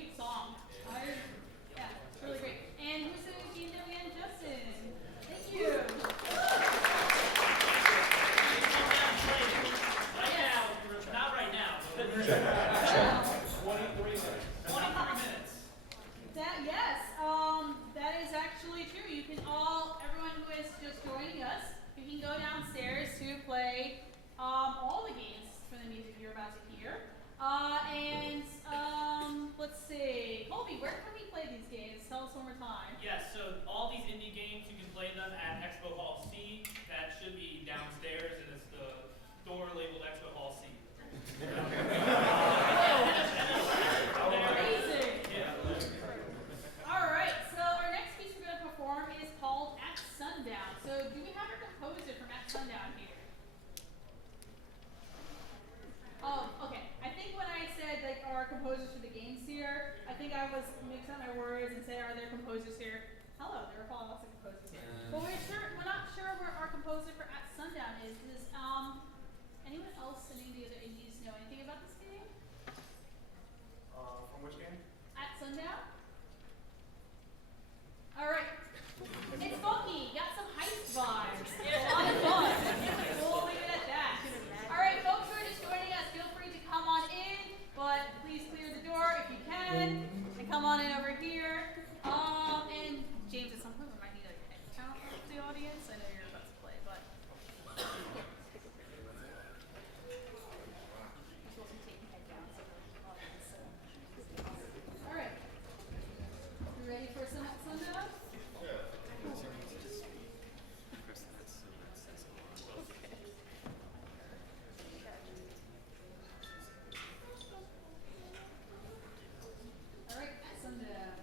cute song. Yeah, it's really great. And who's the game that we had? Justin. Thank you. Right now, not right now. 23 minutes. 23 minutes. That is actually true. You can everyone who is just joining us, you can go downstairs to play all the games for the music you're about to hear. Let's see. Colby, where can we play these games? Tell us one more time. Yes, so all these indie games, you can play them at Expo Hall C. That should be downstairs, and it's the door labeled Expo Hall C. Amazing. Yeah. All right, so our next piece we're going to perform is called At Sundown. So do we have a composer from At Sundown here? Oh, okay. I think when I said like our composers for the games here, I think I was mixing up my words and said, are there composers here? Hello, there are probably lots of composers here. But we're not sure where our composer for At Sundown is. Anyone else in any of the other indies know anything about this game? From which game? At Sundown? Alright. It's funky. Got some heist vibes. It's a lot of fun. We'll leave it at that. Alright, folks who are just joining us, feel free to come on in, but please clear the door if you can. And come on in over here. And James, at some point we might need a head count of the audience. I know you're about to play, but we're supposed to be taking head counts of the audience. Alright. You ready for some At Sundown? All right, At Sundown.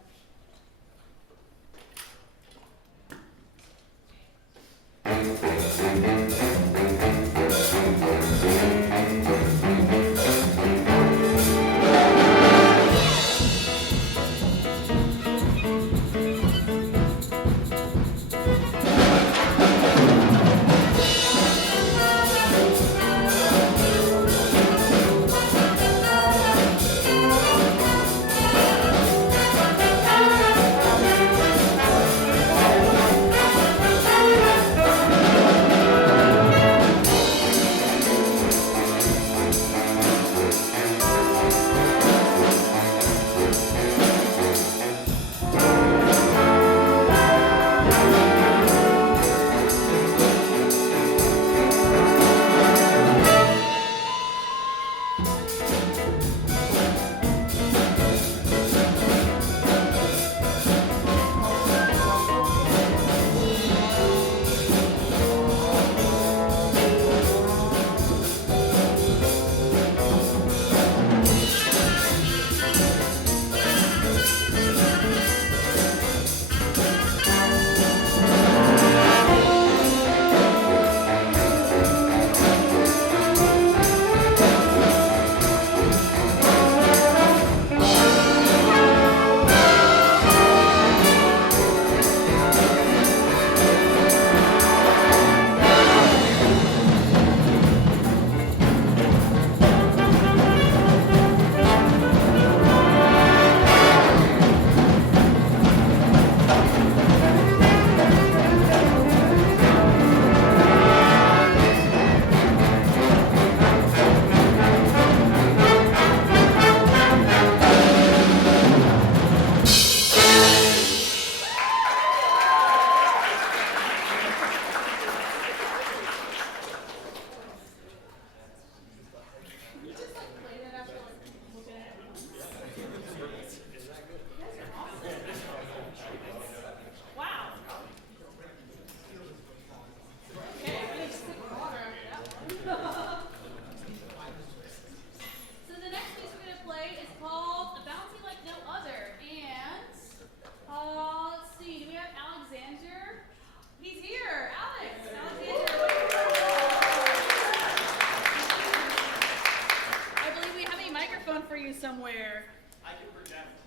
Somewhere. I can project.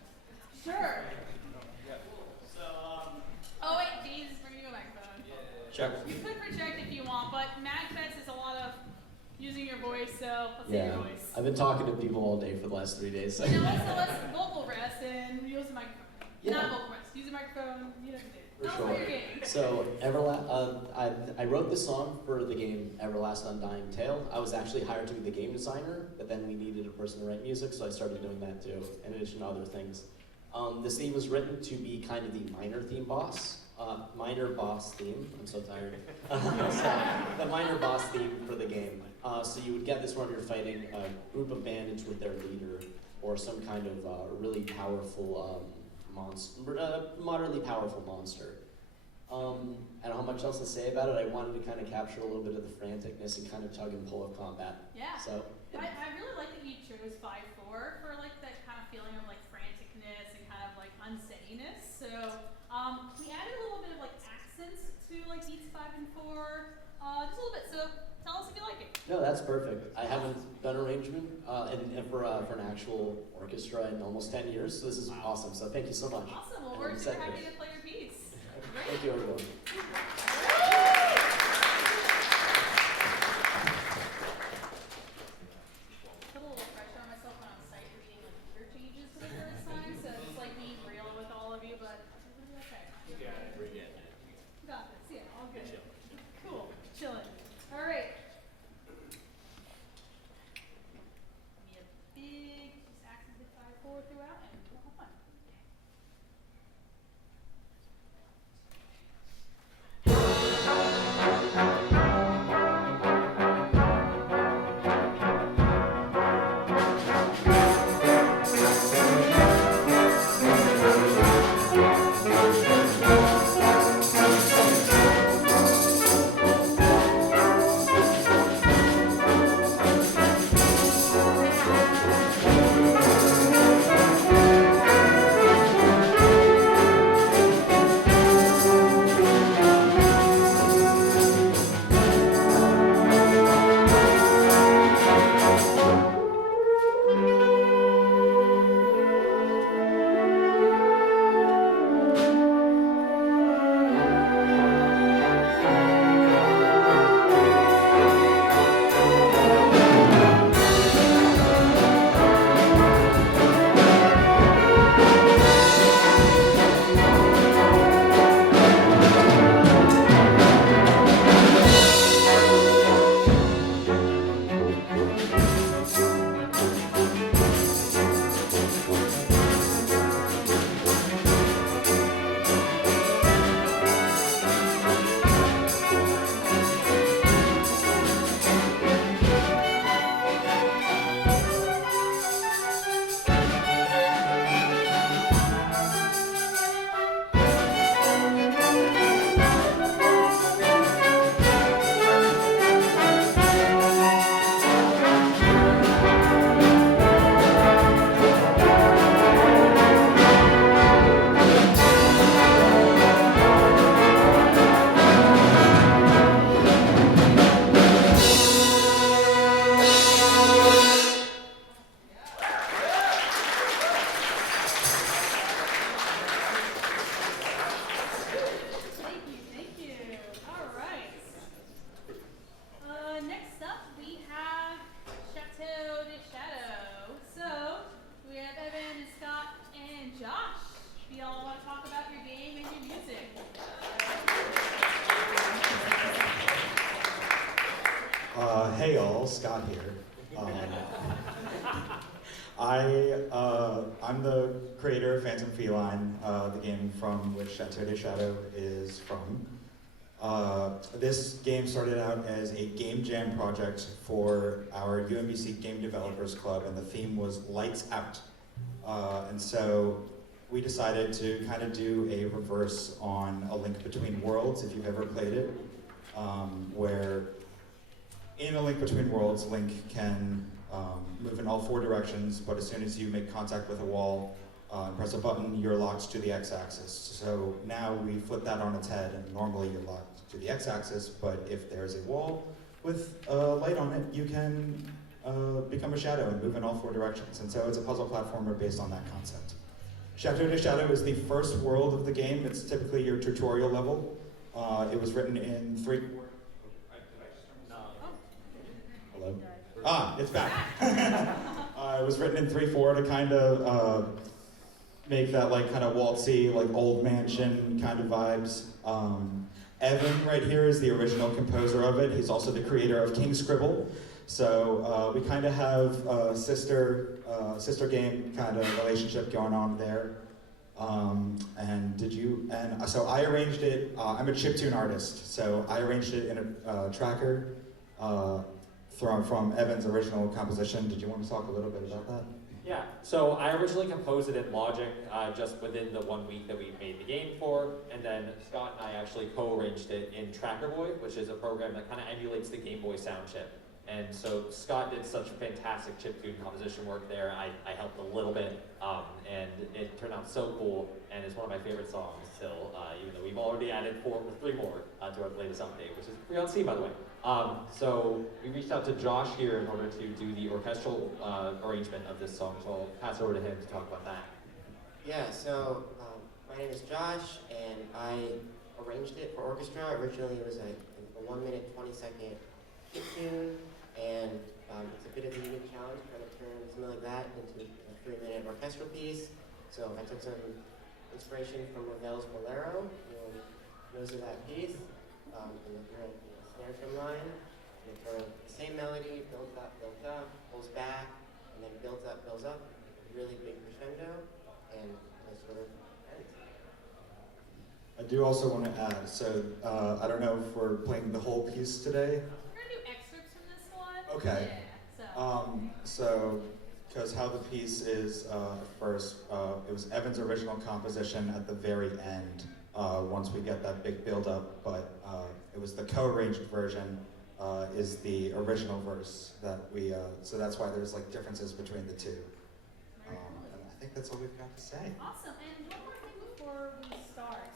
Sure. So, Oh wait, James is bringing you a microphone. Check. You could project if you want, but MAGFest is a lot of using your voice, so let's hear your voice. I've been talking to people all day for the last 3 days. So. You know what? So let's vocal rest and use the microphone. Yeah. Not vocal rest. Use the microphone. You know what to do. For Tell us sure. about your game. So, I wrote this song for the game Everlast Undying Tale. I was actually hired to be the game designer, but then we needed a person to write music, so I started doing that too, in addition to other things. This theme was written to be kind of the minor boss theme. I'm so tired. So, the minor boss theme for the game. So you would get this when you're fighting a group of bandits with their leader, or some kind of really powerful moderately powerful monster. I don't know how much else to say about it. I wanted to kind of capture a little bit of the franticness and kind of tug and pull of combat. Yeah. So. I really like that you chose 5/4 for like that kind of feeling of like franticness and kind of like unsteadiness. So we added a little bit of like accents to like beats 5 and 4, just a little bit. So tell us if you like it. No, that's perfect. I haven't done arrangement and for an actual orchestra in almost 10 years, so this is awesome. So thank you so much. Awesome. Well, we're super happy to play your piece. Thank you, everyone. Put a little pressure on myself when I'm sight reading like gear changes for the first time, so just like being real with all of you, but it'll be okay. Got this. Yeah, all good. Cool. Chilling. All right. Be a big just accent 5/4 throughout, and we'll have fun. Thank you. All right. Next up, we have Chateau de Shadow. So, we have Evan and Scott and Josh. Do y'all want to talk about your game and your music? Hey all, Scott here. I'm the creator of Phantom Feline, the game from which Chateau de Shadow is from. This game started out as a game jam project for our UMBC Game Developers Club, and the theme was Lights Out. And so we decided to kind of do a reverse on A Link Between Worlds, if you've ever played it, where in A Link Between Worlds, Link can move in all 4 directions, but as soon as you make contact with a wall and press a button, you're locked to the x-axis. So now we flip that on its head, and normally you're locked to the x-axis, but if there's a wall with a light on it, you can become a shadow and move in all 4 directions. And so it's a puzzle platformer based on that concept. Chateau de Shadow is the first world of the game. It's typically your tutorial level. It was written in 3/4. Hello? Ah, it's back. It was written in 3/4 to kind of make that like kind of waltzy, like old mansion kind of vibes. Evan right here is the original composer of it. He's also the creator of King Scribble. So we kind of have a sister game kind of relationship going on there. And so I arranged it. I'm a chiptune artist, so I arranged it in a tracker from Evan's original composition. Did you want to talk a little bit about that? Yeah, so I originally composed it in Logic just within the 1 week that we made the game for, and then Scott and I actually co-arranged it in Tracker Boy, which is a program that kind of emulates the Game Boy sound chip. And so Scott did such fantastic chiptune composition work there. I helped a little bit, and it turned out so cool, and it's one of my favorite songs still, even though we've already added 3 more to our latest update, which is free on Steam, by the way. So we reached out to Josh here in order to do the orchestral arrangement of this song, so I'll pass it over to him to talk about that. Yeah, so my name is Josh, and I arranged it for orchestra. Originally it was a 1 minute, 20-second chip tune, and it's a bit of a unique challenge trying to turn something like that into a 3-minute orchestral piece. So I took some inspiration from Ravel's Bolero, knows of that piece, and the snare drum line, and for the same melody, builds up, pulls back, and then builds up, really big crescendo, and it sort of ends. I do also want to add, so I don't know if we're playing the whole piece today. We're gonna do excerpts from this one. Okay. Yeah, So, because how the piece is first, it was Evan's original composition at the very end, once we get that big build up, but it was the co-arranged version is the original verse that we, so that's why there's like differences between the two. And I think that's all we've got to say. Awesome. And one more thing before we start.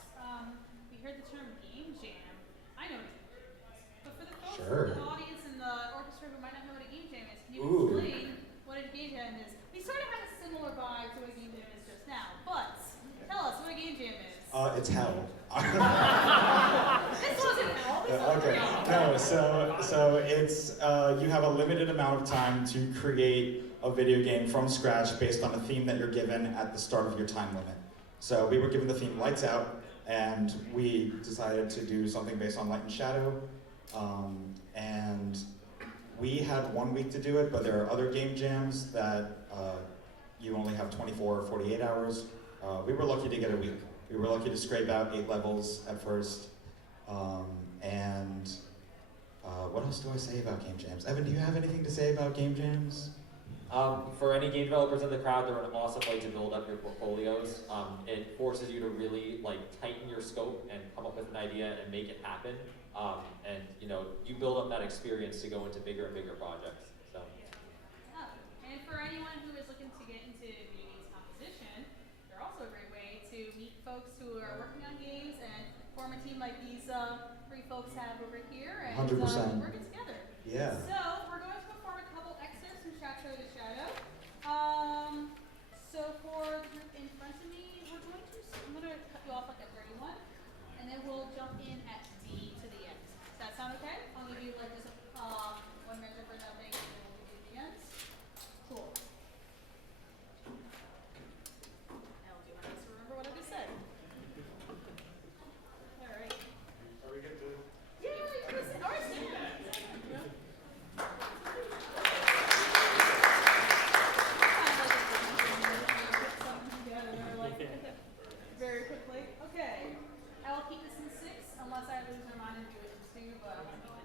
We heard the term game jam. I know what a game jam is. But for the folks in the audience and the orchestra who might not know what a game jam is, can you explain what a game jam is? We sort of have a similar vibe to what a game jam is just now, but tell us what a game jam is. It's hell. This wasn't hell. This was Okay. real. No, so it's you have a limited amount of time to create a video game from scratch based on a theme that you're given at the start of your time limit. So we were given the theme Lights Out, and we decided to do something based on Light and Shadow. And we had 1 week to do it, but there are other game jams that you only have 24 or 48 hours. We were lucky to get a week. We were lucky to scrape out 8 levels at first. What else do I say about game jams? Evan, do you have anything to say about game jams? For any game developers in the crowd, they're an awesome way to build up your portfolios. It forces you to really tighten your scope and come up with an idea and make it happen. And you build up that experience to go into bigger and bigger projects. So. Yeah. And for anyone who is looking to get into video games composition, they're also a great way to meet folks who are working on games and form a team like these 3 folks have over here and 100%. working together. Yeah. So we're going to perform a couple excerpts from Shadow to Shadow. So for the group in front of me, I'm going to cut you off at 31, and then we'll jump in at D to the end. Does that sound okay? I'll give you this 1 measure for nothing, and then we'll give you the ends. Cool. Now do my best to remember what I just said. All right. Are we good to? Yeah, you're gonna say, all right, stand. Very quickly. Okay. I will keep this in 6 unless I lose my mind and do it in 2, but I'm gonna keep it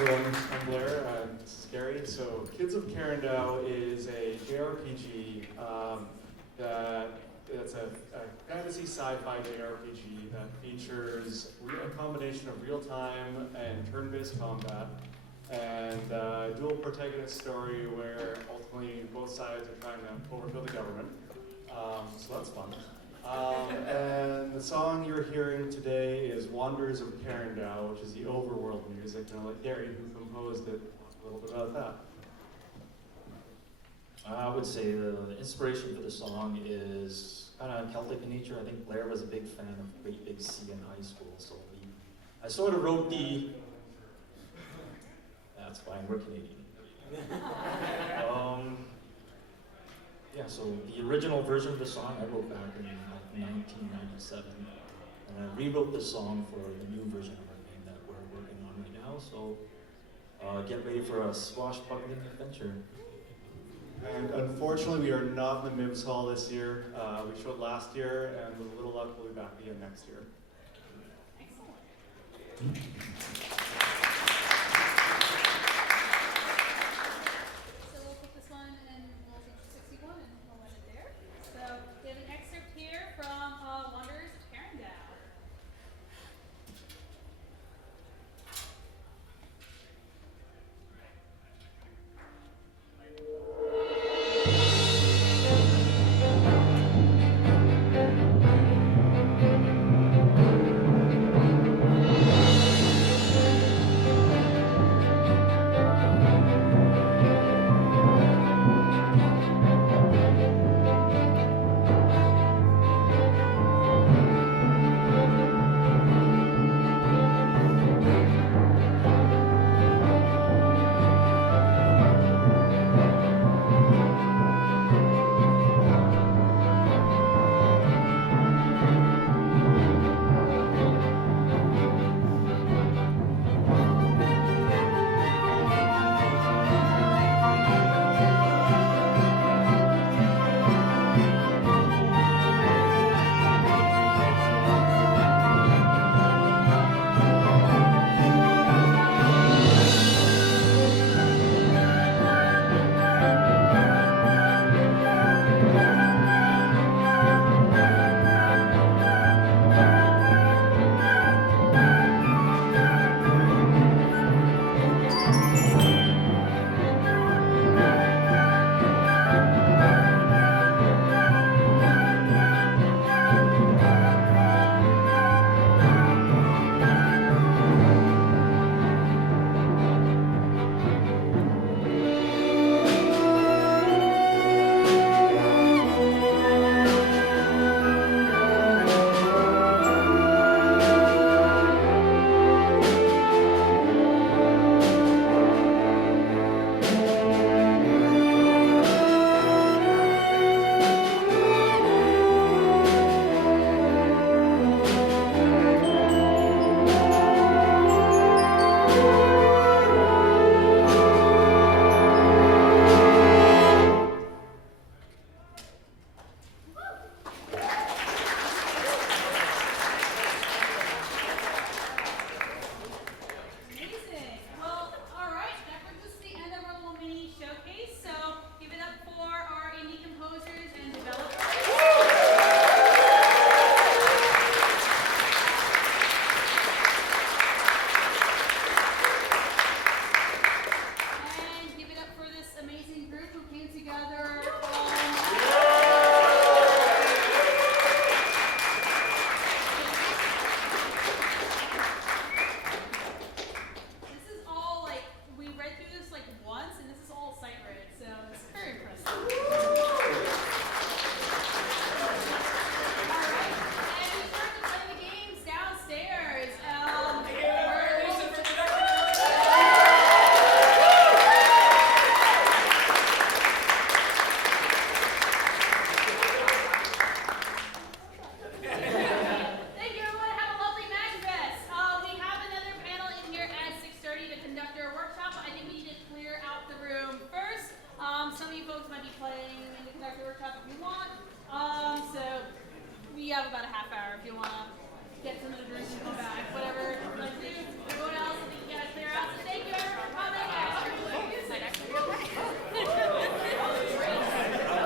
everyone, I'm Blair. This is Gary. So, Kids of Carindale is a JRPG it's a fantasy sci-fi JRPG that features a combination of real-time and turn-based combat, and a dual protagonist story where ultimately both sides are trying to overthrow the government. So that's fun. And the song you're hearing today is Wanderers of Carindale, which is the overworld music. And I'll let Gary, who composed it, a little bit about that. I would say the inspiration for the song is kind of Celtic in nature. I think Blair was a big fan of Great Big Sea in high school, so I sort of wrote the. That's fine, we're Canadian. Yeah, so the original version of the song I wrote back in 1997, and I rewrote the song for the new version of our game that we're working on right now. So get ready for a swashbuckling adventure. And unfortunately, we are not in the MIBS Hall this year. We showed last year, and with a little luck, we'll be back again next year. Excellent.